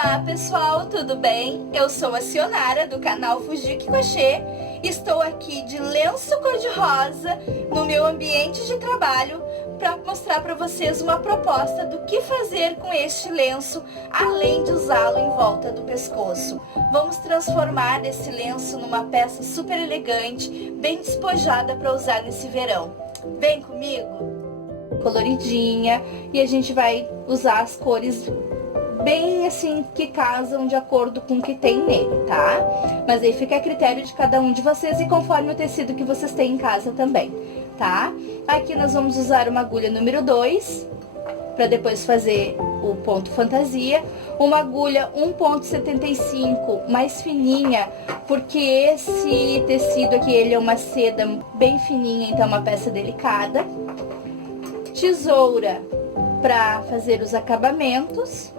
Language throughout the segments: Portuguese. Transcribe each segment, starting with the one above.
Olá pessoal, tudo bem? Eu sou a Sionara do canal Fujique Crochê. Estou aqui de lenço cor-de-rosa no meu ambiente de trabalho para mostrar para vocês uma proposta do que fazer com este lenço, além de usá-lo em volta do pescoço. Vamos transformar esse lenço numa peça super elegante, bem despojada para usar nesse verão. Vem comigo? Coloridinha, e a gente vai usar as cores bem assim, que casam de acordo com o que tem nele, tá? Mas aí fica a critério de cada um de vocês e conforme o tecido que vocês têm em casa também, tá? Aqui nós vamos usar uma agulha número 2, para depois fazer o ponto fantasia. Uma agulha 1,75 mais fininha, porque esse tecido aqui, ele é uma seda bem fininha, então é uma peça delicada. Tesoura para fazer os acabamentos.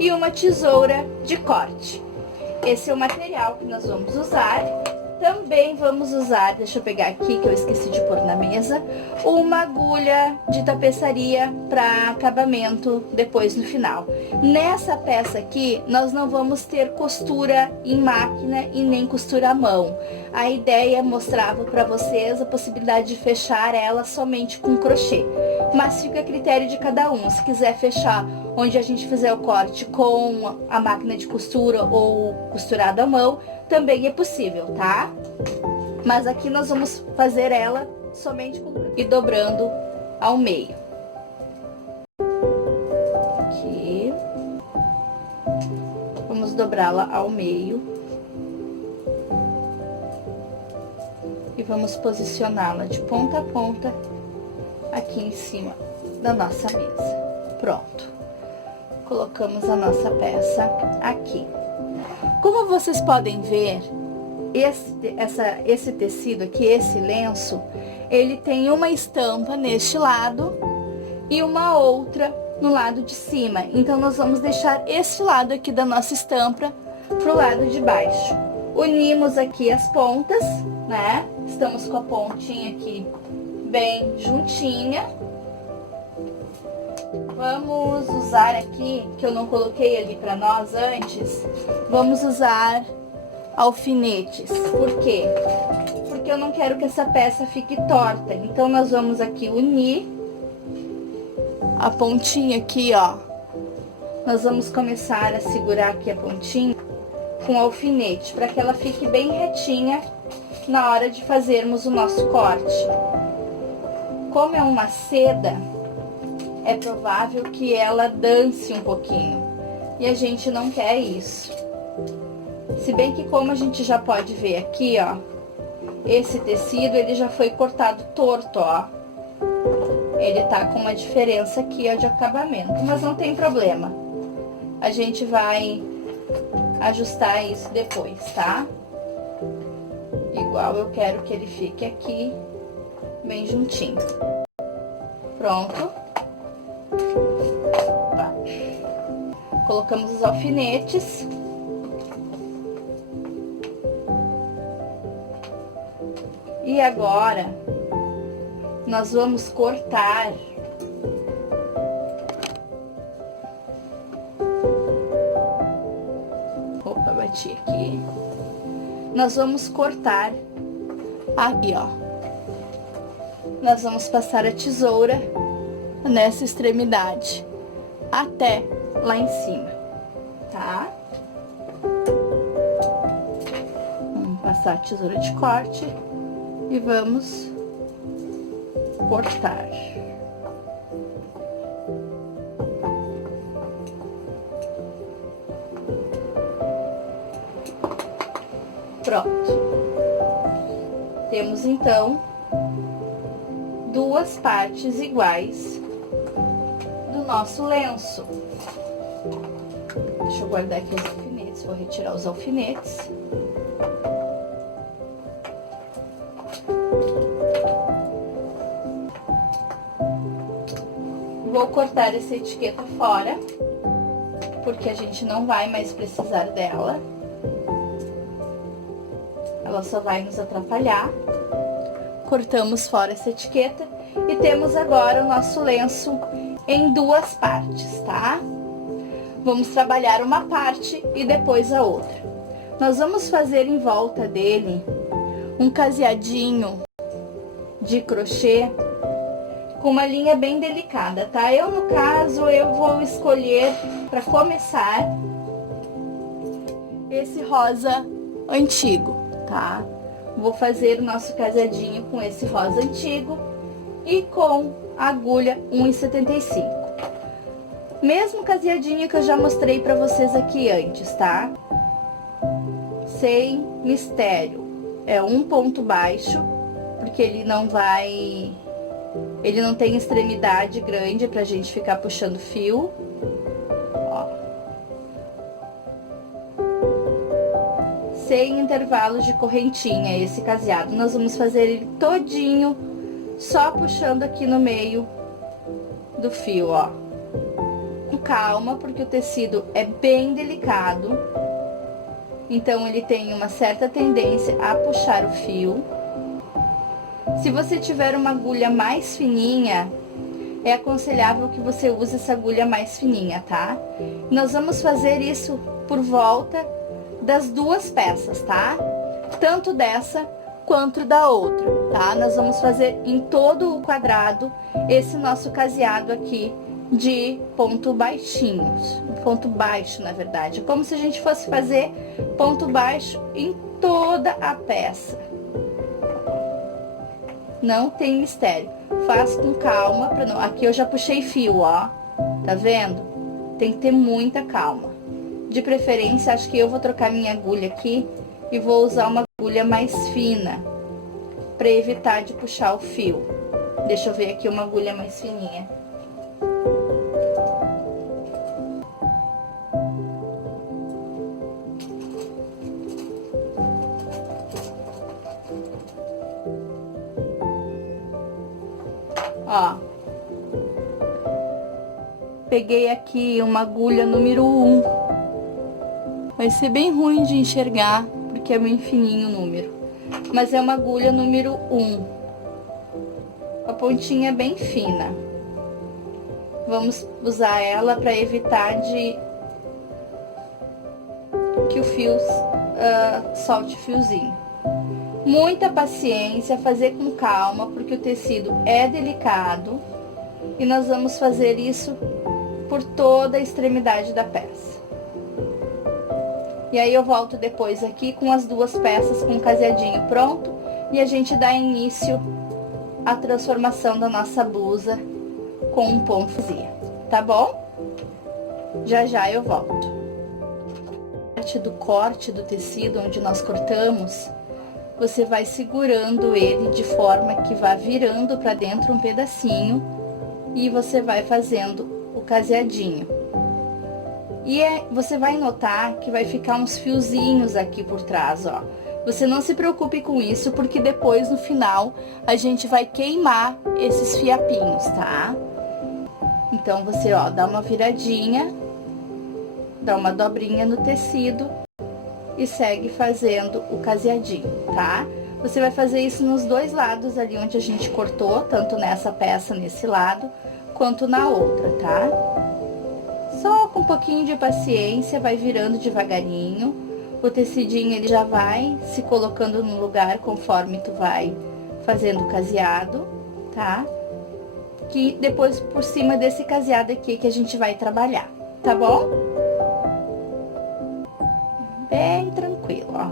E uma tesoura de corte. Esse é o material que nós vamos usar. Também vamos usar, deixa eu pegar aqui que eu esqueci de pôr na mesa, uma agulha de tapeçaria para acabamento depois no final. Nessa peça aqui, nós não vamos ter costura em máquina e nem costura à mão. A ideia mostrava para vocês a possibilidade de fechar ela somente com crochê. Mas fica a critério de cada um. Se quiser fechar onde a gente fizer o corte com a máquina de costura ou costurado à mão, também é possível, tá? Mas aqui nós vamos fazer ela somente com e dobrando ao meio. Aqui. Vamos dobrá-la ao meio. E vamos posicioná-la de ponta a ponta aqui em cima da nossa mesa. Pronto. Colocamos a nossa peça aqui. Como vocês podem ver, esse tecido aqui, esse lenço, ele tem uma estampa neste lado e uma outra no lado de cima. Então, nós vamos deixar esse lado aqui da nossa estampa pro lado de baixo. Unimos aqui as pontas, né? Estamos com a pontinha aqui bem juntinha. Vamos usar aqui, que eu não coloquei ali pra nós antes, vamos usar alfinetes. Por quê? Porque eu não quero que essa peça fique torta. Então, nós vamos aqui unir a pontinha aqui, ó. Nós vamos começar a segurar aqui a pontinha com alfinete, para que ela fique bem retinha na hora de fazermos o nosso corte. Como é uma seda, é provável que ela dance um pouquinho, e a gente não quer isso. Se bem que, como a gente já pode ver aqui, ó, esse tecido, ele já foi cortado torto, ó. Ele tá com uma diferença aqui, ó, de acabamento, mas não tem problema. A gente vai ajustar isso depois, tá? Igual eu quero que ele fique aqui, bem juntinho. Pronto. Tá. Colocamos os alfinetes. E agora, nós vamos cortar opa, bati aqui. Nós vamos cortar aqui, ó. Nós vamos passar a tesoura nessa extremidade até lá em cima, tá? Vamos passar a tesoura de corte e vamos cortar. Pronto. Temos então duas partes iguais do nosso lenço. Deixa eu guardar aqui os alfinetes, vou retirar os alfinetes. Vou cortar essa etiqueta fora, porque a gente não vai mais precisar dela. Ela só vai nos atrapalhar. Cortamos fora essa etiqueta e temos agora o nosso lenço em duas partes, tá? Vamos trabalhar uma parte e depois a outra. Nós vamos fazer em volta dele um caseadinho de crochê com uma linha bem delicada, tá? No caso, eu vou escolher, para começar, esse rosa antigo, tá? Vou fazer o nosso caseadinho com esse rosa antigo e com a agulha 1,75. Mesmo caseadinho que eu já mostrei pra vocês aqui antes, tá? Sem mistério. É um ponto baixo, porque ele não tem extremidade grande pra gente ficar puxando fio. Ó. Sem intervalos de correntinha, esse caseado. Nós vamos fazer ele todinho, só puxando aqui no meio do fio, ó. Com calma, porque o tecido é bem delicado. Então, ele tem uma certa tendência a puxar o fio. Se você tiver uma agulha mais fininha, é aconselhável que você use essa agulha mais fininha, tá? Nós vamos fazer isso por volta das duas peças, tá? Tanto dessa quanto da outra, tá? Nós vamos fazer em todo o quadrado esse nosso caseado aqui de ponto baixinhos, ponto baixo, na verdade, como se a gente fosse fazer ponto baixo em toda a peça. Não tem mistério, faz com calma, pra não... Aqui eu já puxei fio, ó, tá vendo? Tem que ter muita calma. De preferência, acho que eu vou trocar minha agulha aqui e vou usar uma agulha mais fina, pra evitar de puxar o fio. Deixa eu ver aqui uma agulha mais fininha. Ó, peguei aqui uma agulha número 1. Vai ser bem ruim de enxergar, porque é bem fininho o número. Mas é uma agulha número 1. A pontinha é bem fina. Vamos usar ela para evitar que o fio solte fiozinho. Muita paciência, fazer com calma, porque o tecido é delicado. E nós vamos fazer isso por toda a extremidade da peça. E aí eu volto depois aqui com as duas peças com o caseadinho pronto. E a gente dá início à transformação da nossa blusa com um ponto fuzia, tá bom? Já já eu volto. A parte do corte do tecido, onde nós cortamos, você vai segurando ele de forma que vá virando para dentro um pedacinho e você vai fazendo o caseadinho. E você vai notar que vai ficar uns fiozinhos aqui por trás, ó. Você não se preocupe com isso, porque depois no final a gente vai queimar esses fiapinhos, tá? Então você, ó, dá uma viradinha, dá uma dobrinha no tecido e segue fazendo o caseadinho, tá? Você vai fazer isso nos dois lados ali onde a gente cortou, tanto nessa peça, nesse lado, quanto na outra, tá? Só com um pouquinho de paciência, vai virando devagarinho. O tecidinho, ele já vai se colocando no lugar conforme tu vai fazendo o caseado, tá? Que depois, por cima desse caseado aqui, que a gente vai trabalhar, tá bom? Bem tranquilo, ó.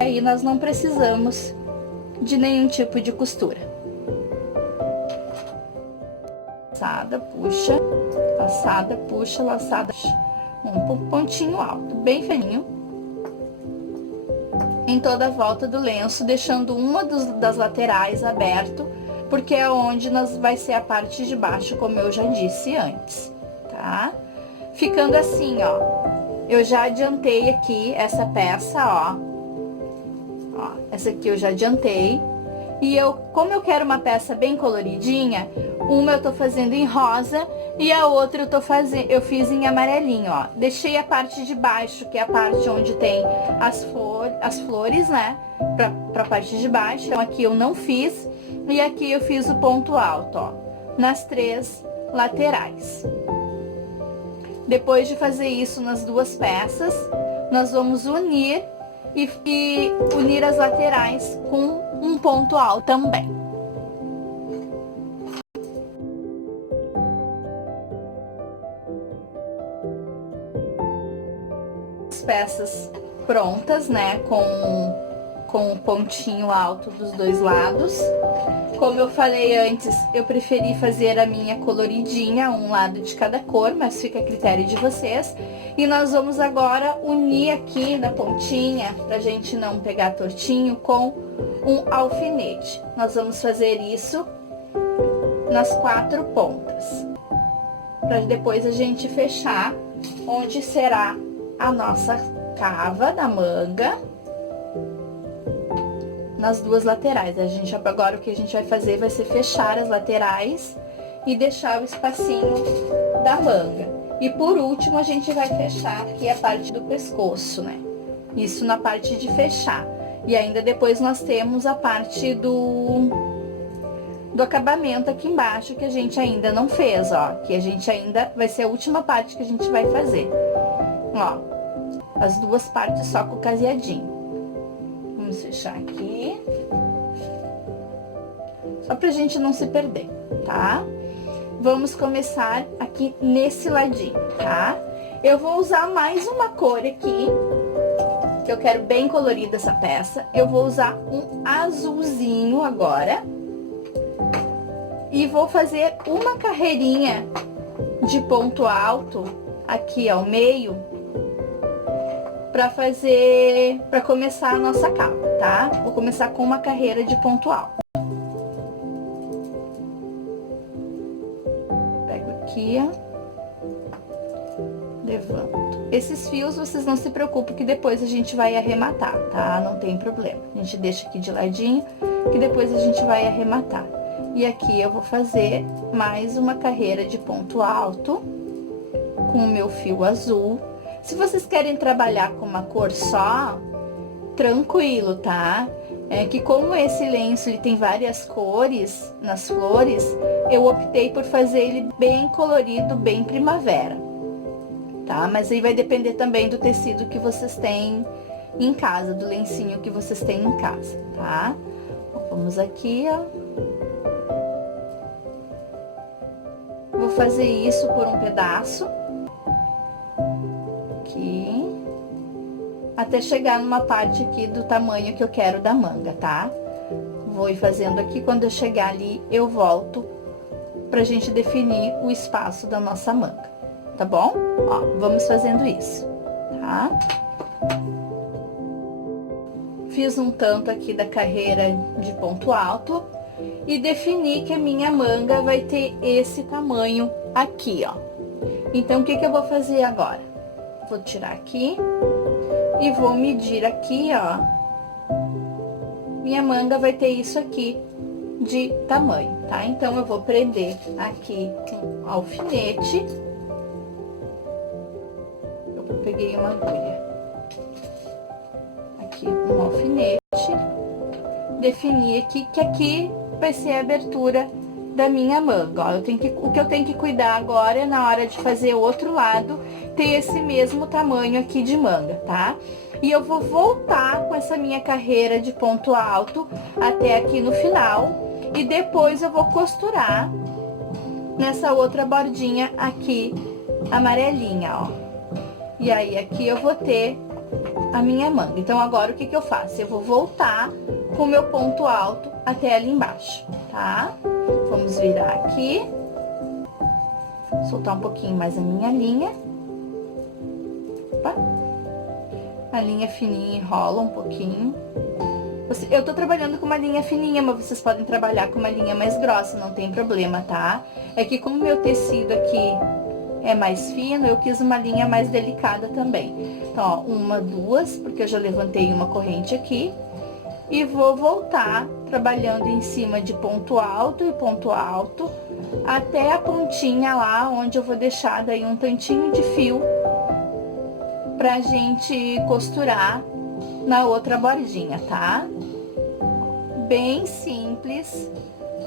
Aí nós não precisamos de nenhum tipo de costura. Laçada, puxa, laçada, puxa, um pontinho alto, bem fininho, em toda a volta do lenço, deixando uma das laterais aberto, porque é onde vai ser a parte de baixo, como eu já disse antes, tá? Ficando assim, ó, eu já adiantei aqui essa peça, ó, essa aqui eu já adiantei, e como eu quero uma peça bem coloridinha, uma eu tô fazendo em rosa e a outra eu fiz em amarelinho, ó. Deixei a parte de baixo, que é a parte onde tem as flores, né, pra parte de baixo. Então, aqui eu não fiz, e aqui eu fiz o ponto alto, ó. nas 3 laterais. Depois de fazer isso nas 2 peças, nós vamos unir e unir as laterais com um ponto alto também. As peças prontas, né, com o pontinho alto dos 2 lados. Como eu falei antes, eu preferi fazer a minha coloridinha, um lado de cada cor, mas fica a critério de vocês. E nós vamos agora unir aqui na pontinha, pra gente não pegar tortinho, com um alfinete. Nós vamos fazer isso nas 4 pontas, pra depois a gente fechar onde será a nossa cava da manga. Nas 2 laterais, agora o que a gente vai fazer vai ser fechar as laterais e deixar o espacinho da manga. E por último, a gente vai fechar aqui a parte do pescoço, né? Isso na parte de fechar. E ainda depois nós temos a parte do acabamento aqui embaixo, que a gente ainda não fez, ó. Que a gente ainda vai ser a última parte que a gente vai fazer. Ó, as 2 partes só com o caseadinho. Vamos fechar aqui, só pra gente não se perder, tá? Vamos começar aqui nesse ladinho, tá? Eu vou usar mais uma cor aqui, que eu quero bem colorida essa peça. Eu vou usar um azulzinho agora. E vou fazer uma carreirinha de ponto alto aqui ao meio, para começar a nossa capa, tá? Vou começar com uma carreira de ponto alto. Pego aqui, ó. Levanto. Esses fios, vocês não se preocupem que depois a gente vai arrematar, tá? Não tem problema. A gente deixa aqui de ladinho, que depois a gente vai arrematar. E aqui eu vou fazer mais uma carreira de ponto alto com o meu fio azul. Se vocês querem trabalhar com uma cor só, tranquilo, tá? É que como esse lenço ele tem várias cores nas flores, eu optei por fazer ele bem colorido, bem primavera, tá? Mas aí vai depender também do tecido que vocês têm em casa, do lencinho que vocês têm em casa, tá? Vamos aqui, ó. Vou fazer isso por um pedaço. Aqui, até chegar numa parte aqui do tamanho que eu quero da manga, tá? Vou ir fazendo aqui, quando eu chegar ali, eu volto pra gente definir o espaço da nossa manga, tá bom? Ó, vamos fazendo isso, tá? Fiz um tanto aqui da carreira de ponto alto e defini que a minha manga vai ter esse tamanho aqui, ó. Então, o que que eu vou fazer agora? Vou tirar aqui e vou medir aqui, ó. Minha manga vai ter isso aqui de tamanho, tá? Então, eu vou prender aqui com alfinete. Eu peguei uma agulha. Aqui, um alfinete. Defini aqui que aqui vai ser a abertura da minha manga, ó. O que eu tenho que cuidar agora é na hora de fazer o outro lado, ter esse mesmo tamanho aqui de manga, tá? E eu vou voltar com essa minha carreira de ponto alto até aqui no final, e depois eu vou costurar nessa outra bordinha aqui, amarelinha, ó. E aí, aqui eu vou ter a minha manga. Então, agora, o que que eu faço? Eu vou voltar com o meu ponto alto até ali embaixo, tá? Vamos virar aqui, soltar um pouquinho mais a minha linha. Opa. A linha fininha enrola um pouquinho. Eu tô trabalhando com uma linha fininha, mas vocês podem trabalhar com uma linha mais grossa, não tem problema, tá? É que como o meu tecido aqui é mais fino, eu quis uma linha mais delicada também. Então, ó, uma, duas, porque eu já levantei uma corrente aqui. E vou voltar trabalhando em cima de ponto alto e ponto alto, até a pontinha lá, onde eu vou deixar daí um tantinho de fio pra gente costurar na outra bordinha, tá? Bem simples,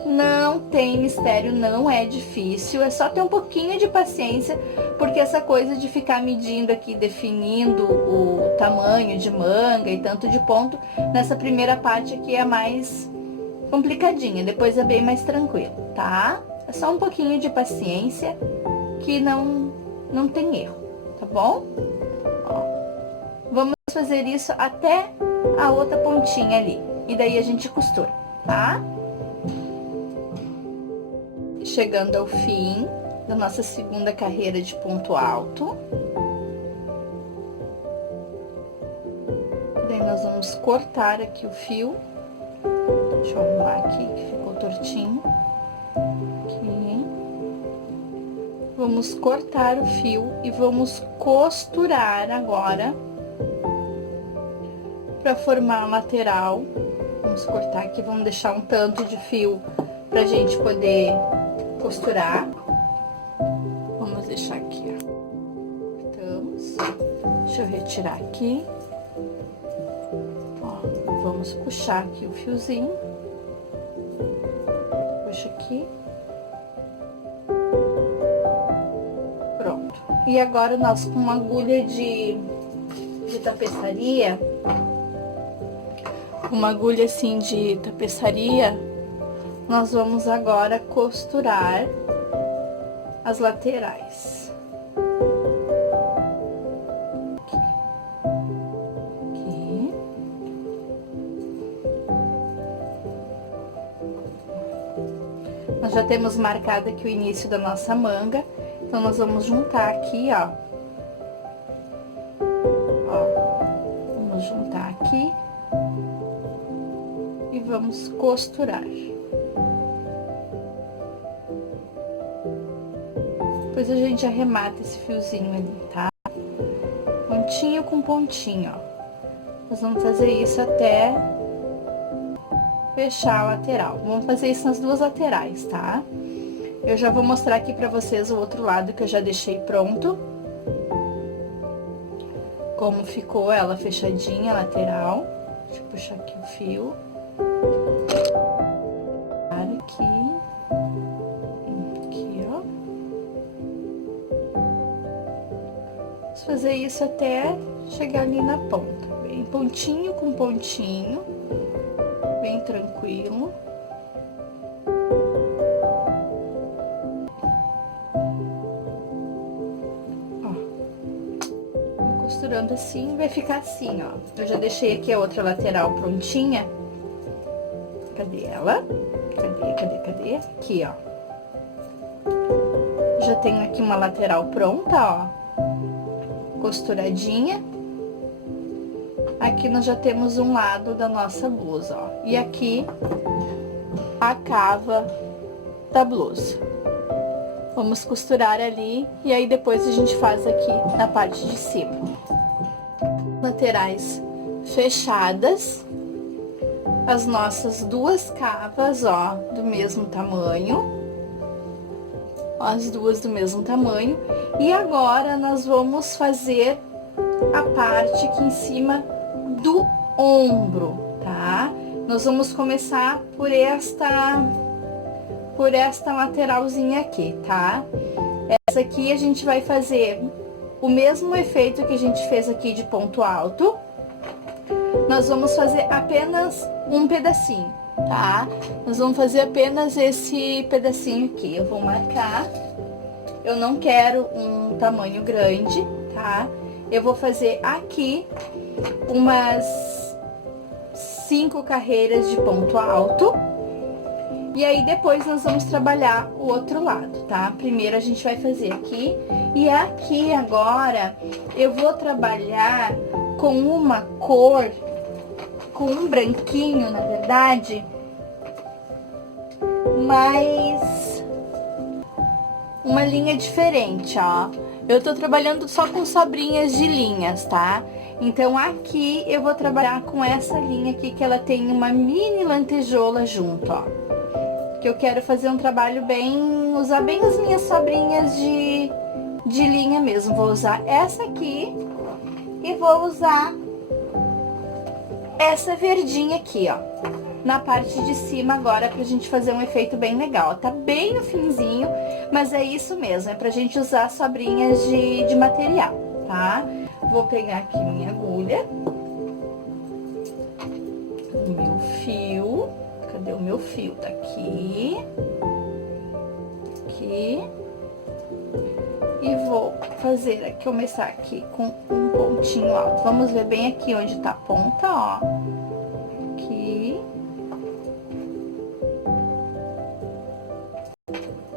Não tem mistério, não é difícil, é só ter um pouquinho de paciência, porque essa coisa de ficar medindo aqui, definindo o tamanho de manga e tanto de ponto, nessa primeira parte aqui é mais complicadinha, depois é bem mais tranquilo, tá? É só um pouquinho de paciência que não tem erro, tá bom? Ó, vamos fazer isso até a outra pontinha ali, e daí a gente costura, tá? Chegando ao fim da nossa segunda carreira de ponto alto. Daí nós vamos cortar aqui o fio. Deixa eu arrumar aqui que ficou tortinho. Aqui. Vamos cortar o fio e vamos costurar agora para formar a lateral. Vamos cortar aqui, vamos deixar um tanto de fio pra gente poder costurar. Vamos deixar aqui, ó. Cortamos. Deixa eu retirar aqui. Ó, vamos puxar aqui o fiozinho. Puxa aqui. Pronto. E agora nós com uma agulha de tapeçaria, uma agulha assim de tapeçaria, nós vamos agora costurar as laterais. Aqui. Nós já temos marcado aqui o início da nossa manga, então nós vamos juntar aqui, ó. Ó, vamos juntar aqui e vamos costurar. Depois a gente arremata esse fiozinho ali, tá? Pontinho com pontinho, ó. Nós vamos fazer isso até fechar a lateral. Vamos fazer isso nas duas laterais, tá? Eu já vou mostrar aqui pra vocês o outro lado que eu já deixei pronto. Como ficou ela fechadinha, a lateral. Deixa eu puxar aqui o fio. Aqui. Aqui, ó. Vamos fazer isso até chegar ali na ponta. Bem pontinho com pontinho. Bem tranquilo. Ó. Costurando assim, vai ficar assim, ó. Eu já deixei aqui a outra lateral prontinha. Cadê ela? Cadê? Aqui, ó. Já tenho aqui uma lateral pronta, ó. Costuradinha. Aqui nós já temos um lado da nossa blusa, ó. E aqui a cava da blusa. Vamos costurar ali e aí depois a gente faz aqui na parte de cima. Laterais fechadas. As nossas duas cavas, ó, do mesmo tamanho. Ó, as duas do mesmo tamanho. E agora nós vamos fazer a parte aqui em cima do ombro, tá? Nós vamos começar por esta lateralzinha aqui, tá? Essa aqui a gente vai fazer o mesmo efeito que a gente fez aqui de ponto alto. Nós vamos fazer apenas um pedacinho, tá? Nós vamos fazer apenas esse pedacinho aqui. Eu vou marcar. Eu não quero um tamanho grande, tá? Eu vou fazer aqui umas 5 carreiras de ponto alto. E aí, depois nós vamos trabalhar o outro lado, tá? Primeiro a gente vai fazer aqui. E aqui agora, eu vou trabalhar com uma cor, com um branquinho, na verdade, mas uma linha diferente, ó. Eu tô trabalhando só com sobrinhas de linhas, tá? Então, aqui eu vou trabalhar com essa linha aqui, que ela tem uma mini lantejola junto, ó. Que eu quero fazer um trabalho bem, usar bem as minhas sobrinhas de linha mesmo. Vou usar essa aqui e vou usar essa verdinha aqui, ó. na parte de cima agora pra gente fazer um efeito bem legal. Tá bem no finzinho, mas é isso mesmo, é pra gente usar sobrinhas de material, tá? Vou pegar aqui minha agulha, o meu fio, cadê o meu fio? Tá aqui, aqui, e vou fazer aqui, começar aqui com um pontinho alto. Vamos ver bem aqui onde tá a ponta, ó, aqui.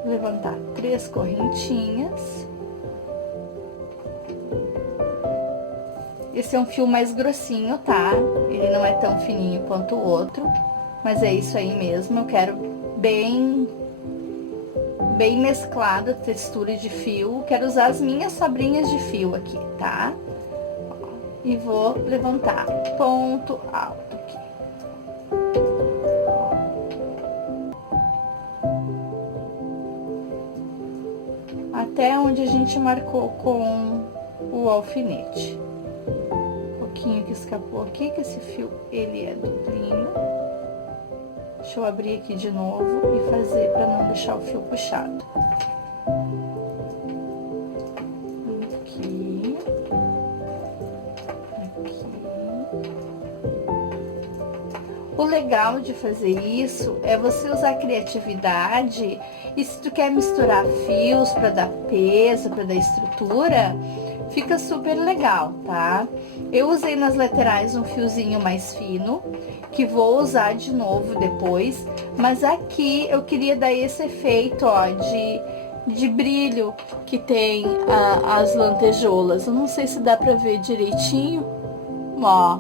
Levantar 3 correntinhas. Esse é um fio mais grossinho, tá? Ele não é tão fininho quanto o outro, mas é isso aí mesmo. Eu quero bem mesclada a textura de fio. Quero usar as minhas sobrinhas de fio aqui, tá? E vou levantar ponto alto aqui. Até onde a gente marcou com o alfinete. Um pouquinho que escapou aqui, que esse fio, ele é duplinho. Deixa eu abrir aqui de novo e fazer pra não deixar o fio puxado. Aqui. Aqui. O legal de fazer isso é você usar a criatividade, e se tu quer misturar fios para dar peso, para dar estrutura, fica super legal, tá? Eu usei nas laterais um fiozinho mais fino, que vou usar de novo depois, mas aqui eu queria dar esse efeito, ó, de brilho que tem as lantejoulas. Eu não sei se dá pra ver direitinho, ó.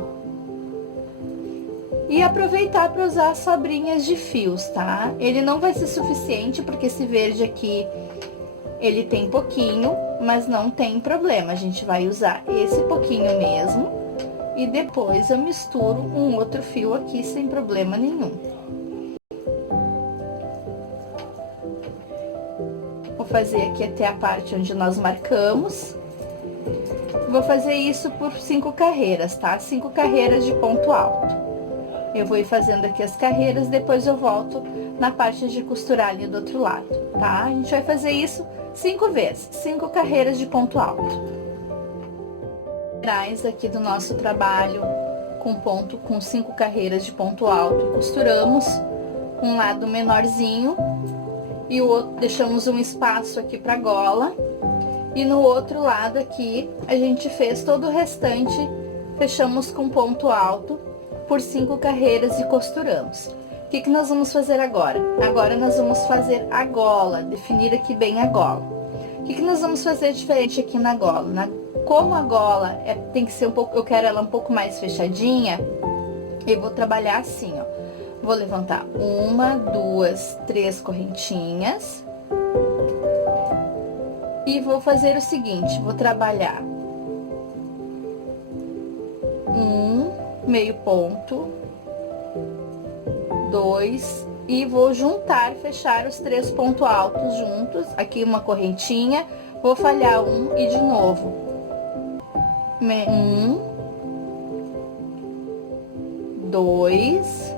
E aproveitar para usar sobrinhas de fios, tá? Ele não vai ser suficiente, porque esse verde aqui, ele tem pouquinho, mas não tem problema. A gente vai usar esse pouquinho mesmo, e depois eu misturo um outro fio aqui sem problema nenhum. Vou fazer aqui até a parte onde nós marcamos. Vou fazer isso por 5 carreiras, tá? 5 carreiras de ponto alto. Eu vou ir fazendo aqui as carreiras, depois eu volto na parte de costurar ali do outro lado, tá? A gente vai fazer isso 5 vezes, 5 carreiras de ponto alto. Atrás aqui do nosso trabalho com 5 carreiras de ponto alto, costuramos um lado menorzinho e o outro, deixamos um espaço aqui pra gola, e no outro lado aqui a gente fez todo o restante, fechamos com ponto alto por 5 carreiras e costuramos. O que nós vamos fazer agora? Agora nós vamos fazer a gola, definir aqui bem a gola. O que nós vamos fazer diferente aqui na gola? Como a gola tem que ser um pouco, eu quero ela um pouco mais fechadinha, eu vou trabalhar assim, ó. Vou levantar 1, 2, 3 correntinhas. E vou fazer o seguinte, vou trabalhar meio ponto, 2, e vou juntar, fechar os 3 pontos altos juntos, aqui uma correntinha, vou falhar um e de novo, 1, 2,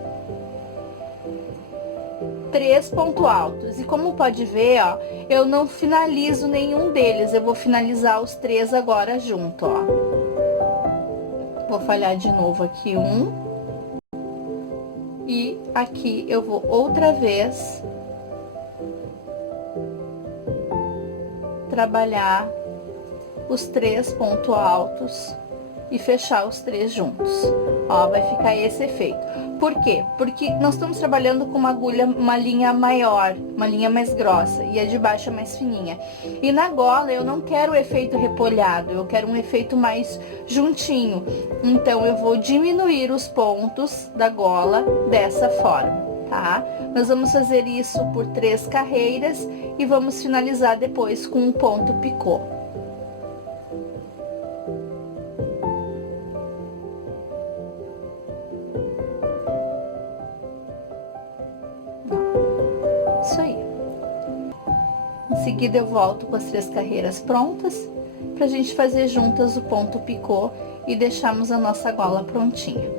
3 pontos altos. E como pode ver, ó, eu não finalizo nenhum deles, eu vou finalizar os 3 agora junto, ó. Vou falhar de novo aqui um, e aqui eu vou outra vez trabalhar os 3 pontos altos e fechar os 3 juntos. Ó, vai ficar esse efeito. Por quê? Porque nós estamos trabalhando com uma agulha, uma linha maior, uma linha mais grossa, e a de baixo é mais fininha. E na gola eu não quero o efeito repolhado, eu quero um efeito mais juntinho. Então, eu vou diminuir os pontos da gola dessa forma, tá? Nós vamos fazer isso por 3 carreiras e vamos finalizar depois com um ponto picô. Isso aí. Em seguida, eu volto com as 3 carreiras prontas, pra gente fazer juntas o ponto picô e deixarmos a nossa gola prontinha.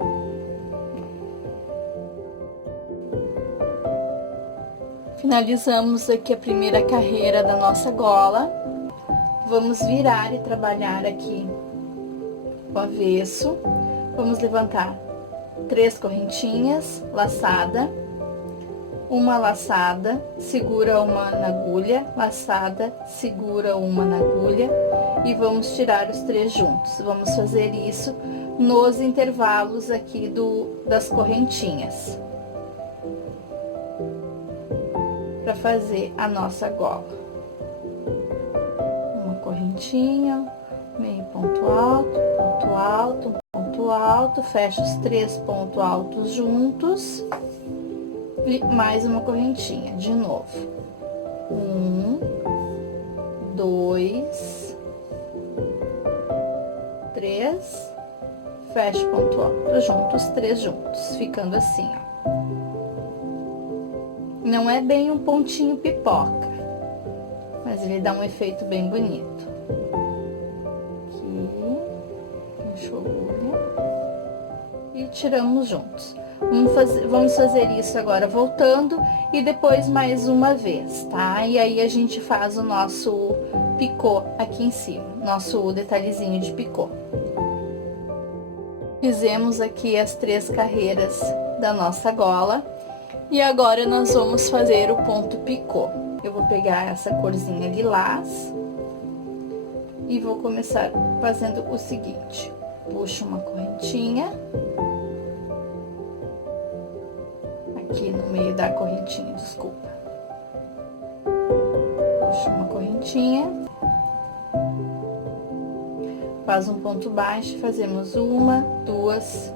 Finalizamos aqui a primeira carreira da nossa gola. Vamos virar e trabalhar aqui o avesso. Vamos levantar 3 correntinhas, laçada, uma laçada, segura uma na agulha, laçada, segura uma na agulha e vamos tirar os 3 juntos. Vamos fazer isso nos intervalos aqui das correntinhas, para fazer a nossa gola. Uma correntinha, meio ponto alto, ponto alto, ponto alto, fecha os 3 pontos altos juntos e mais uma correntinha, de novo. 1, 2, 3, fecha o ponto alto junto, os 3 juntos, ficando assim, ó. Não é bem um pontinho pipoca, mas ele dá um efeito bem bonito. Aqui, enxo a agulha e tiramos juntos. Vamos fazer isso agora voltando e depois mais uma vez, tá? E aí a gente faz o nosso picô aqui em cima, nosso detalhezinho de picô. Fizemos aqui as 3 carreiras da nossa gola e agora nós vamos fazer o ponto picô. Eu vou pegar essa corzinha lilás e vou começar fazendo o seguinte: puxo uma correntinha aqui no meio da correntinha, desculpa. Puxo uma correntinha, faz um ponto baixo, fazemos 1, 2,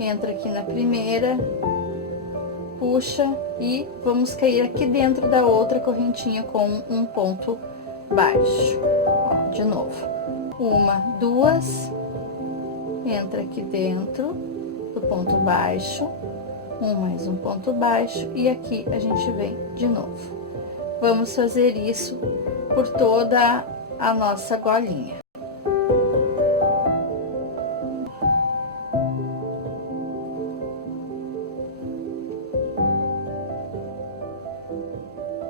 entra aqui na primeira, puxa e vamos cair aqui dentro da outra correntinha com um ponto baixo. Ó, de novo. 1, 2, entra aqui dentro do ponto baixo, mais um ponto baixo e aqui a gente vem de novo. Vamos fazer isso por toda a nossa golinha.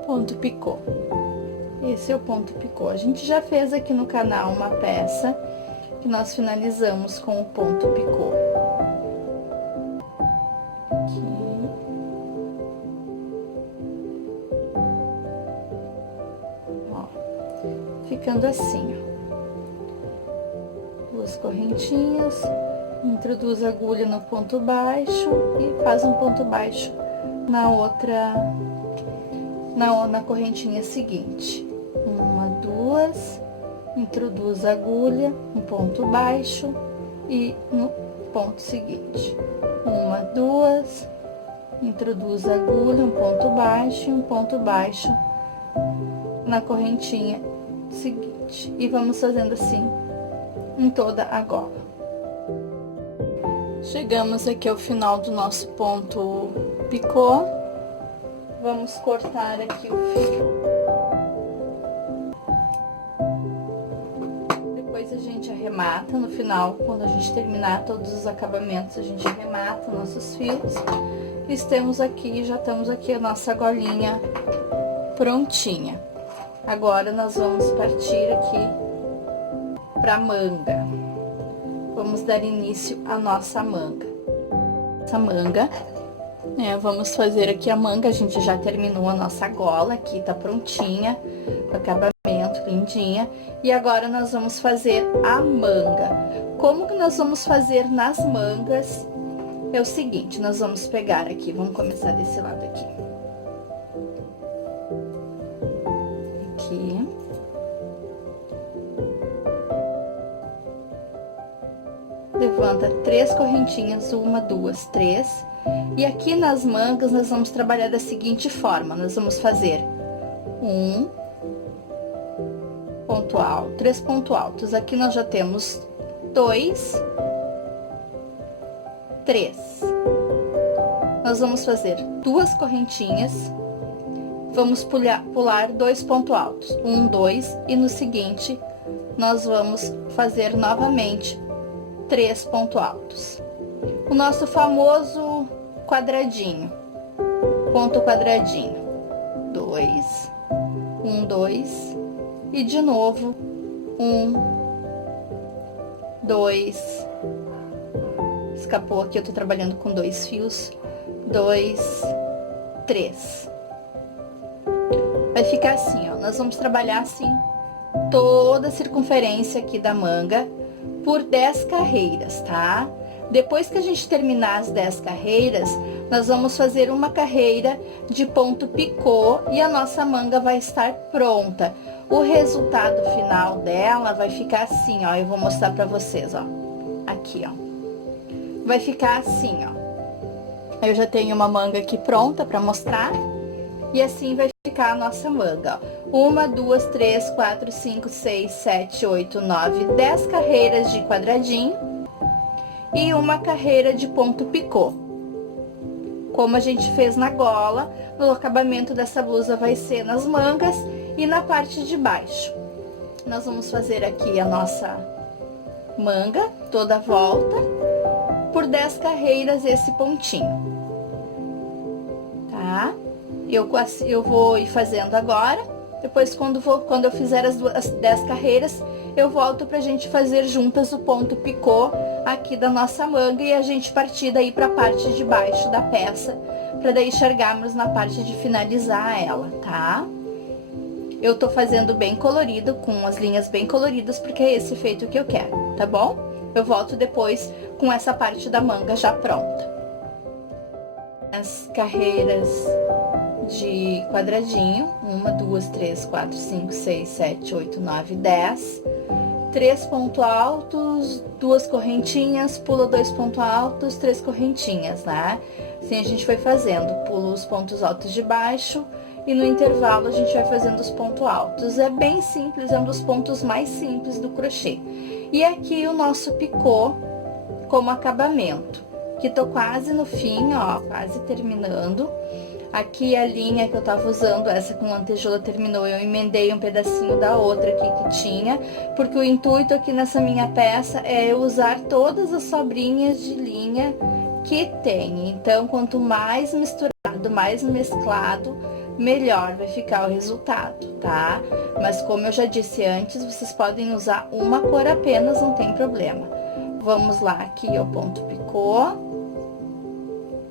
Ponto picô. Esse é o ponto picô. A gente já fez aqui no canal uma peça que nós finalizamos com o ponto picô. Aqui. Ó, ficando assim, ó. 2 correntinhas, introduz a agulha no ponto baixo e faz um ponto baixo na outra, na correntinha seguinte. 1, 2, introduz a agulha, um ponto baixo e no ponto seguinte. 1, 2, introduz a agulha, um ponto baixo e um ponto baixo na correntinha seguinte. E vamos fazendo assim em toda a gola. Chegamos aqui ao final do nosso ponto picô. Vamos cortar aqui o fio. Depois a gente arremata no final, quando a gente terminar todos os acabamentos, a gente arremata nossos fios. Já temos aqui a nossa golinha prontinha. Agora, nós vamos partir aqui pra manga. Vamos dar início à nossa manga. Essa manga... vamos fazer aqui a manga, a gente já terminou a nossa gola aqui, tá prontinha, o acabamento lindinha. E agora nós vamos fazer a manga. Como que nós vamos fazer nas mangas? É o seguinte, nós vamos pegar aqui, vamos começar desse lado aqui. Aqui. Levanta 3 correntinhas, 1, 2, 3. E aqui nas mangas, nós vamos trabalhar da seguinte forma. Nós vamos fazer 1 ponto alto, 3 pontos altos. Aqui nós já temos 2, 3. Nós vamos fazer 2 correntinhas. Vamos pular 2 pontos altos. 1, 2. E no seguinte, nós vamos fazer novamente 3 pontos altos. O nosso famoso quadradinho, ponto quadradinho. 2, 1, 2, e de novo, 1, 2, escapou aqui, eu tô trabalhando com 2 fios, 2, 3. Vai ficar assim, ó, nós vamos trabalhar assim toda a circunferência aqui da manga por 10 carreiras, tá? Depois que a gente terminar as 10 carreiras, nós vamos fazer uma carreira de ponto picô e a nossa manga vai estar pronta. O resultado final dela vai ficar assim, ó, eu vou mostrar pra vocês, ó, aqui, ó. Vai ficar assim, ó. Eu já tenho uma manga aqui pronta pra mostrar. E assim vai ficar a nossa manga, ó. 1, 2, 3, 4, 5, 6, 7, 8, 9, 10 carreiras de quadradinho e uma carreira de ponto picô. Como a gente fez na gola, o acabamento dessa blusa vai ser nas mangas e na parte de baixo. Nós vamos fazer aqui a nossa manga toda a volta por 10 carreiras esse pontinho, tá? Eu vou ir fazendo agora, depois quando eu fizer as 10 carreiras, eu volto pra gente fazer juntas o ponto picô aqui da nossa manga e a gente partir daí pra parte de baixo da peça, pra daí chegarmos na parte de finalizar ela, tá? Eu tô fazendo bem colorido, com as linhas bem coloridas, porque é esse efeito que eu quero, tá bom? Eu volto depois com essa parte da manga já pronta. As carreiras de quadradinho, 1, 2, 3, 4, 5, 6, 7, 8, 9, 10, 3 pontos altos, 2 correntinhas, pula 2 pontos altos, 3 correntinhas, né? Assim a gente vai fazendo, pula os pontos altos de baixo e no intervalo a gente vai fazendo os pontos altos. É bem simples, é um dos pontos mais simples do crochê. E aqui o nosso picô como acabamento, que tô quase no fim, ó, quase terminando. Aqui a linha que eu tava usando, essa com lantejoula terminou, eu emendei um pedacinho da outra aqui que tinha, porque o intuito aqui nessa minha peça é eu usar todas as sobrinhas de linha que tem. Então, quanto mais misturado, mais mesclado, melhor vai ficar o resultado, tá? Mas como eu já disse antes, vocês podem usar uma cor apenas, não tem problema. Vamos lá, aqui ó, ponto picô.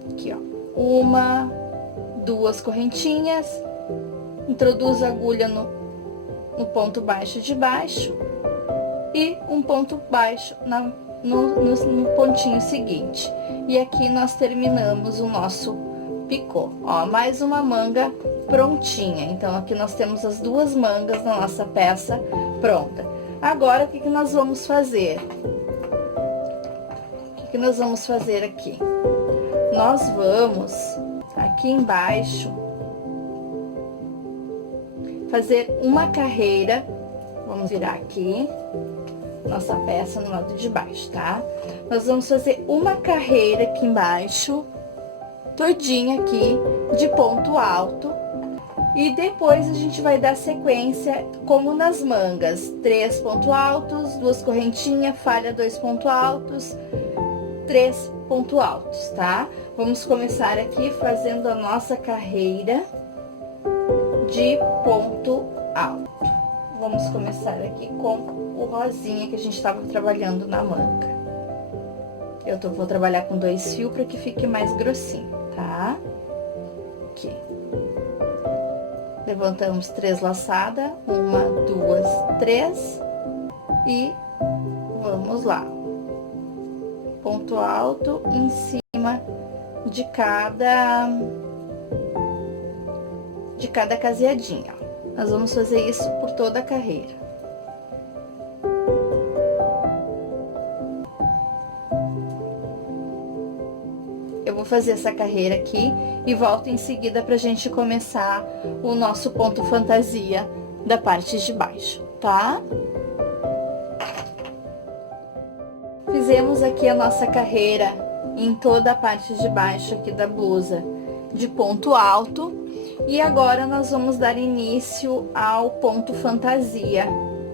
Aqui ó, 1, 2 correntinhas, introduz a agulha no ponto baixo de baixo e um ponto baixo no pontinho seguinte. E aqui nós terminamos o nosso picô, ó, mais uma manga prontinha. Então, aqui nós temos as 2 mangas da nossa peça pronta. Agora, o que nós vamos fazer? O que nós vamos fazer aqui? Nós vamos aqui embaixo fazer uma carreira, vamos virar aqui nossa peça no lado de baixo, tá? Nós vamos fazer uma carreira aqui embaixo, todinha aqui, de ponto alto, e depois a gente vai dar sequência como nas mangas, 3 pontos altos, 2 correntinhas, falha 2 pontos altos, 3 pontos altos, tá? Vamos começar aqui fazendo a nossa carreira de ponto alto. Vamos começar aqui com o rosinha que a gente estava trabalhando na manga. Vou trabalhar com 2 fios para que fique mais grossinho, tá? Aqui. Levantamos 3 laçadas, 1, 2, 3 e vamos lá. Ponto alto em cima de cada caseadinha. Nós vamos fazer isso por toda a carreira. Eu vou fazer essa carreira aqui e volto em seguida pra gente começar o nosso ponto fantasia da parte de baixo, tá? Fizemos aqui a nossa carreira em toda a parte de baixo aqui da blusa de ponto alto. E agora, nós vamos dar início ao ponto fantasia,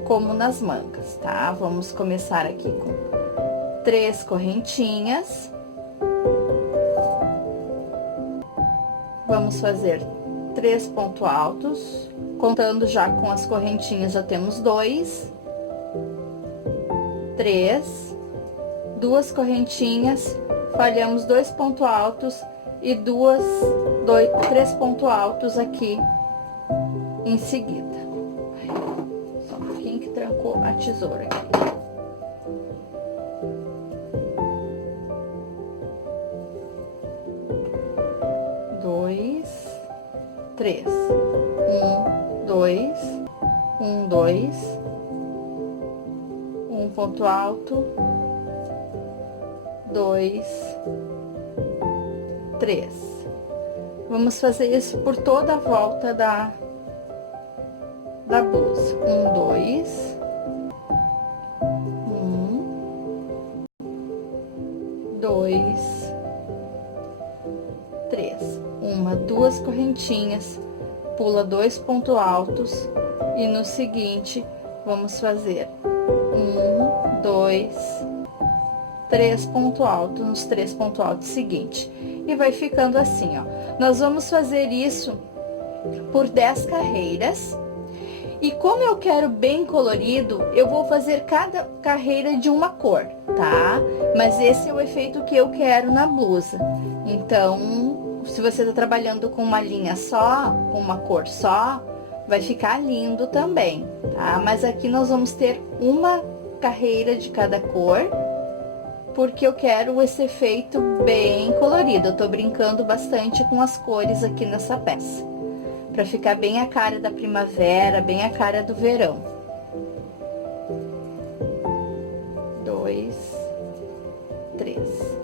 como nas mangas, tá? Vamos começar aqui com 3 correntinhas. Vamos fazer 3 pontos altos, contando já com as correntinhas, já temos 2, 3, 2 correntinhas, falhamos 2 pontos altos e 3 pontos altos aqui em seguida. Só um pouquinho que trancou a tesoura aqui. Três, 1, 2, 1, 2, 1 ponto alto, 2, 3. Vamos fazer isso por toda a volta da blusa. 1, 2, 1, 2, 3. 1, 2 correntinhas, pula 2 pontos altos e no seguinte vamos fazer 1, 2, 3 pontos altos nos 3 pontos altos seguinte, e vai ficando assim, ó. Nós vamos fazer isso por 10 carreiras, e como eu quero bem colorido, eu vou fazer cada carreira de uma cor, tá? Mas esse é o efeito que eu quero na blusa. Então, se você tá trabalhando com uma linha só, com uma cor só, vai ficar lindo também, tá? Mas aqui nós vamos ter uma carreira de cada cor, porque eu quero esse efeito bem colorido. Eu tô brincando bastante com as cores aqui nessa peça, pra ficar bem a cara da primavera, bem a cara do verão. 2, 3.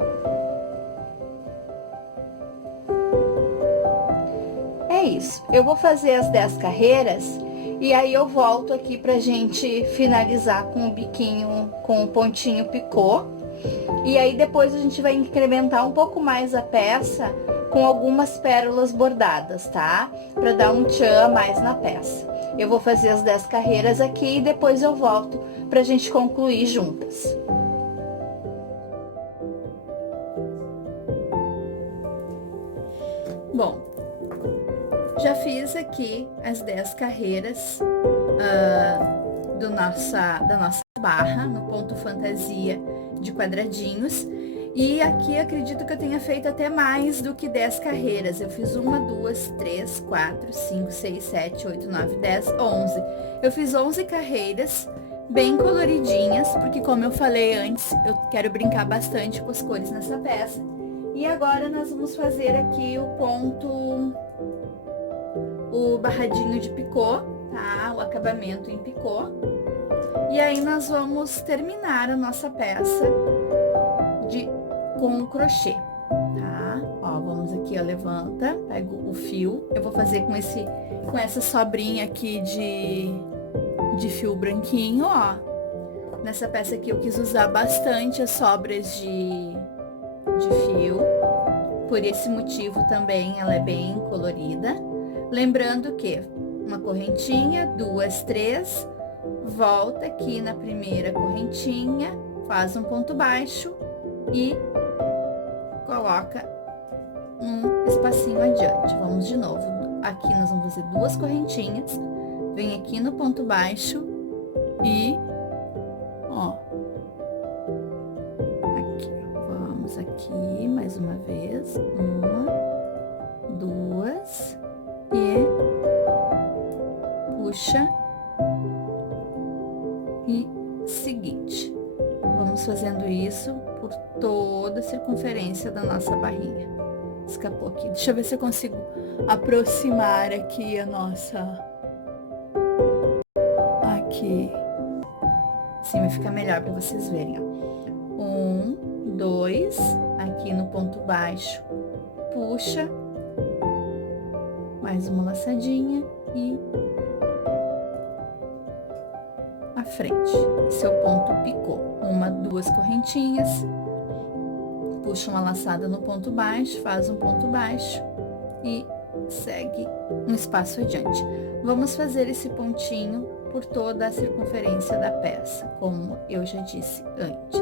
É isso, eu vou fazer as 10 carreiras e aí eu volto aqui pra gente finalizar com o biquinho, com o pontinho picô. E aí depois a gente vai incrementar um pouco mais a peça com algumas pérolas bordadas, tá? Pra dar um tchan a mais na peça. Eu vou fazer as 10 carreiras aqui e depois eu volto pra gente concluir juntas. Bom, já fiz aqui as 10 carreiras da nossa barra, no ponto fantasia de quadradinhos. E aqui acredito que eu tenha feito até mais do que 10 carreiras. Eu fiz 1, 2, 3, 4, 5, 6, 7, 8, 9, 10, 11. Eu fiz 11 carreiras bem coloridinhas, porque como eu falei antes, eu quero brincar bastante com as cores nessa peça. E agora nós vamos fazer aqui o barradinho de picô, tá? O acabamento em picô. E aí nós vamos terminar a nossa peça com o crochê, tá? Ó, vamos aqui, ó, levanta, pego o fio. Eu vou fazer com essa sobrinha aqui de fio branquinho, ó. Nessa peça aqui eu quis usar bastante as sobras de fio. Por esse motivo também ela é bem colorida. Lembrando que uma correntinha, 2, 3, volta aqui na primeira correntinha, faz um ponto baixo e coloca um espacinho adiante. Vamos de novo. Aqui nós vamos fazer 2 correntinhas, vem aqui no ponto baixo e, ó, aqui, vamos aqui mais uma vez, 1, 2 e puxa e seguinte. Vamos fazendo isso por toda a circunferência da nossa barrinha. Escapou aqui. Deixa eu ver se eu consigo aproximar aqui a nossa... Aqui. Assim vai ficar melhor para vocês verem, ó. 1, 2, aqui no ponto baixo, puxa, mais uma laçadinha e à frente. Esse é o ponto picô. 1, 2 correntinhas, puxa uma laçada no ponto baixo, faz um ponto baixo e segue um espaço adiante. Vamos fazer esse pontinho por toda a circunferência da peça, como eu já disse antes.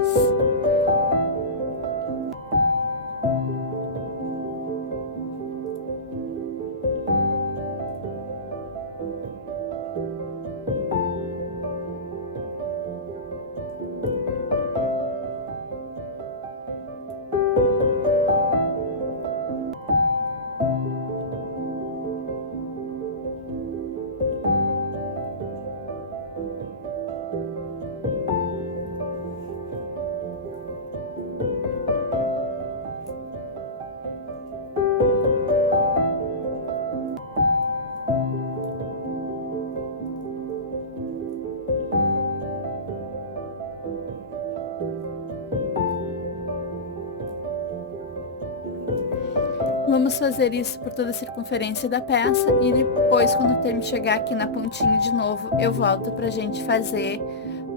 Vamos fazer isso por toda a circunferência da peça e depois, quando o termo chegar aqui na pontinha de novo, eu volto pra gente fazer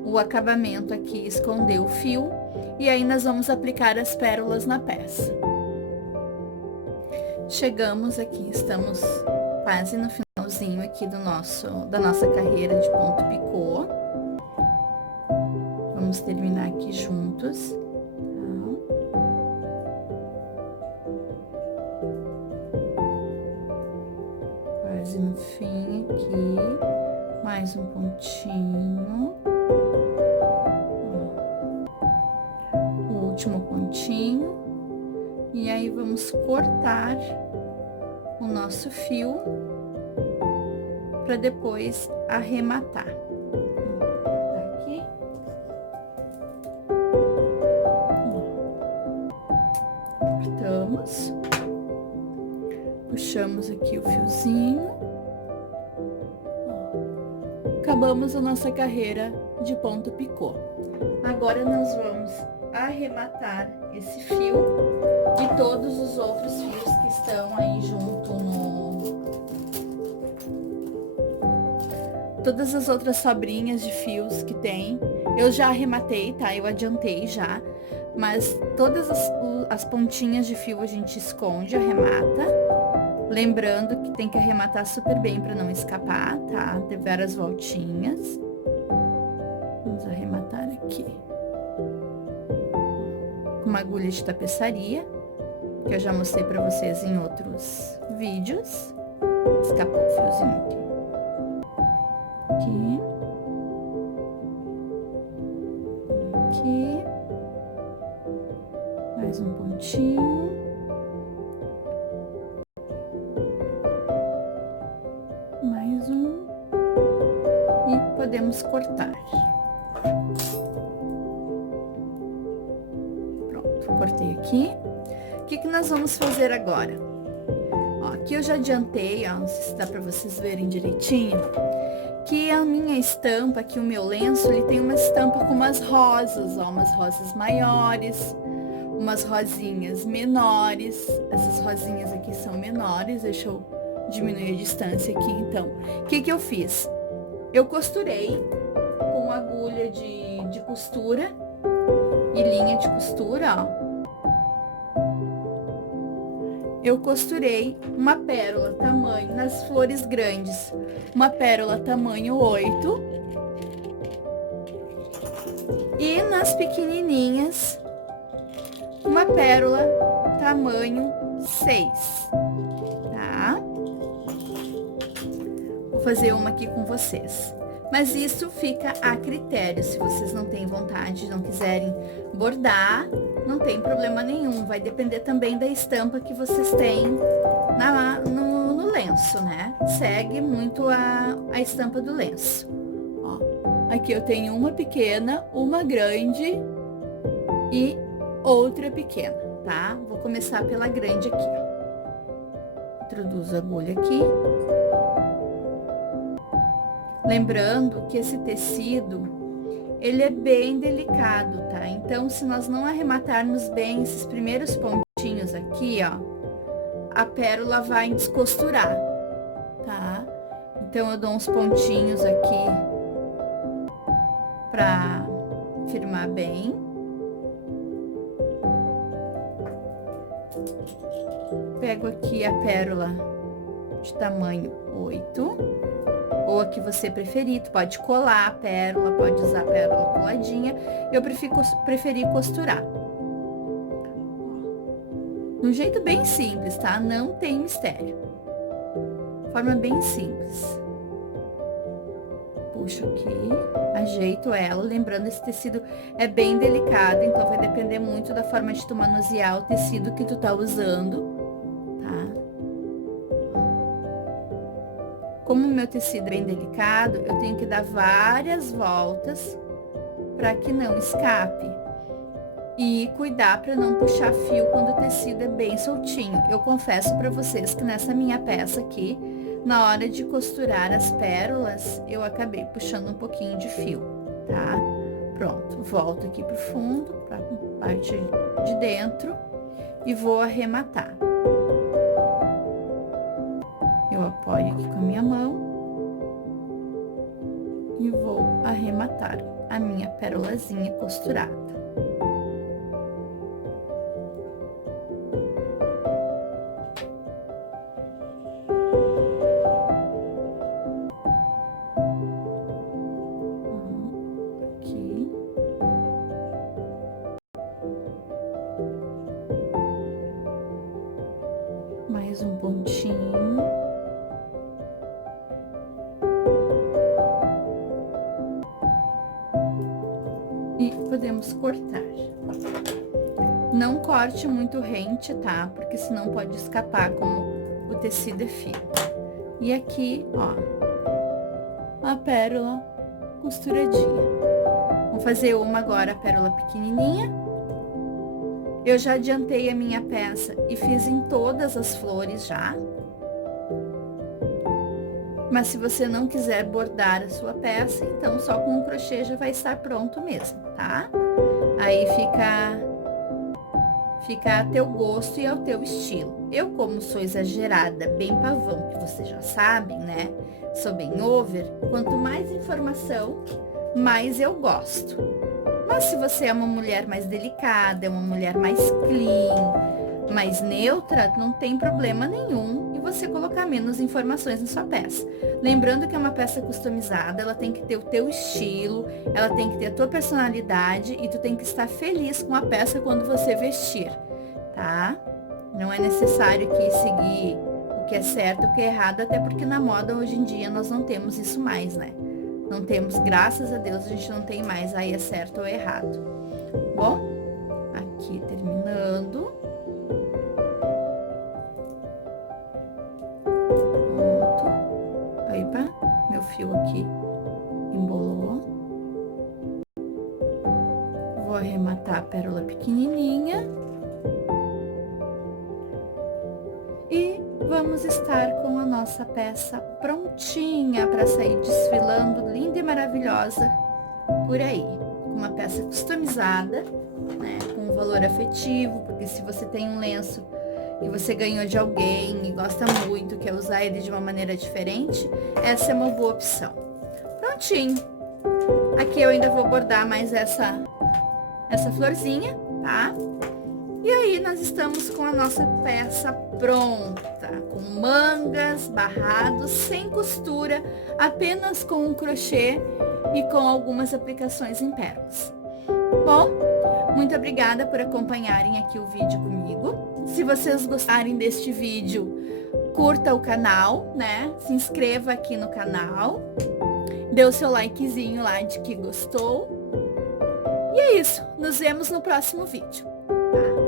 o acabamento aqui, esconder o fio, e aí nós vamos aplicar as pérolas na peça. Chegamos aqui, estamos quase no finalzinho aqui da nossa carreira de ponto picô. Vamos terminar aqui juntos. Quase no fim aqui, mais um pontinho. O último pontinho. E aí, vamos cortar o nosso fio para depois arrematar. Vou cortar aqui. Cortamos. Puxamos aqui o fiozinho. Acabamos a nossa carreira de ponto picô. Agora, nós vamos arrematar esse fio e todos os outros fios que estão aí junto todas as outras sobrinhas de fios que tem, eu já arrematei, tá? Eu adiantei já, mas todas as pontinhas de fio a gente esconde, arremata. Lembrando que tem que arrematar super bem para não escapar, tá? De várias voltinhas. Vamos arrematar aqui. Com uma agulha de tapeçaria, que eu já mostrei para vocês em outros vídeos. Escapou o fiozinho aqui. Aqui. Aqui. Mais um pontinho. Mais um. E podemos cortar. Pronto, cortei aqui. O que nós vamos fazer agora? Ó, aqui eu já adiantei, ó, não sei se dá pra vocês verem direitinho, que a minha estampa, aqui o meu lenço, ele tem uma estampa com umas rosas, ó, umas rosas maiores, umas rosinhas menores. Essas rosinhas aqui são menores, deixa eu diminuir a distância aqui, então. O que eu fiz? Eu costurei com agulha de costura e linha de costura, ó. Eu costurei uma pérola tamanho, nas flores grandes, uma pérola tamanho 8. E nas pequenininhas, uma pérola tamanho 6, tá? Vou fazer uma aqui com vocês. Mas isso fica a critério, se vocês não têm vontade, não quiserem bordar, não tem problema nenhum. Vai depender também da estampa que vocês têm no lenço, né? Segue muito a estampa do lenço. Ó, aqui eu tenho uma pequena, uma grande e outra pequena, tá? Vou começar pela grande aqui, ó. Introduzo a agulha aqui. Lembrando que esse tecido, ele é bem delicado, tá? Então, se nós não arrematarmos bem esses primeiros pontinhos aqui, ó, a pérola vai descosturar, tá? Então, eu dou uns pontinhos aqui pra firmar bem. Pego aqui a pérola de tamanho 8. Ou a que você preferir, tu pode colar a pérola, pode usar a pérola coladinha. Eu preferi costurar. De um jeito bem simples, tá? Não tem mistério. Forma bem simples. Puxo aqui, ajeito ela. Lembrando, esse tecido é bem delicado, então vai depender muito da forma de tu manusear o tecido que tu tá usando. Como o meu tecido é bem delicado, eu tenho que dar várias voltas para que não escape. E cuidar para não puxar fio quando o tecido é bem soltinho. Eu confesso para vocês que nessa minha peça aqui, na hora de costurar as pérolas, eu acabei puxando um pouquinho de fio, tá? Pronto, volto aqui pro fundo, pra parte de dentro, e vou arrematar. apoio aqui com a minha mão e vou arrematar a minha pérolazinha costurada. Aqui. Mais um pontinho. E podemos cortar. Não corte muito rente, tá? Porque senão pode escapar como o tecido é fino. E aqui, ó, a pérola costuradinha. Vou fazer uma agora, a pérola pequenininha. Eu já adiantei a minha peça e fiz em todas as flores já. Mas se você não quiser bordar a sua peça, então só com o crochê já vai estar pronto mesmo, tá? Aí fica a teu gosto e ao teu estilo. Eu, como sou exagerada, bem pavão, que vocês já sabem, né? Sou bem over, quanto mais informação, mais eu gosto. Mas se você é uma mulher mais delicada, é uma mulher mais clean, mais neutra, não tem problema nenhum em você colocar menos informações na sua peça. Lembrando que é uma peça customizada, ela tem que ter o teu estilo, ela tem que ter a tua personalidade e tu tem que estar feliz com a peça quando você vestir, tá? Não é necessário que seguir o que é certo e o que é errado, até porque na moda hoje em dia nós não temos isso mais, né? Não temos, graças a Deus, a gente não tem mais aí é certo ou errado. Bom, aqui terminando. Pronto. Aí, pá, meu fio aqui embolou. Vou arrematar a pérola pequenininha. E vamos estar com a nossa peça prontinha para sair desfilando, linda e maravilhosa por aí. Uma peça customizada, né, com um valor afetivo, porque se você tem um lenço que você ganhou de alguém e gosta muito, quer usar ele de uma maneira diferente, essa é uma boa opção. Prontinho. Aqui eu ainda vou bordar mais essa florzinha, tá? E aí nós estamos com a nossa peça pronta, com mangas, barrados, sem costura, apenas com um crochê e com algumas aplicações em pérolas. Bom, muito obrigada por acompanharem aqui o vídeo comigo. Se vocês gostarem deste vídeo, curta o canal, né? Se inscreva aqui no canal, dê o seu likezinho lá de que gostou. E é isso, nos vemos no próximo vídeo, tá?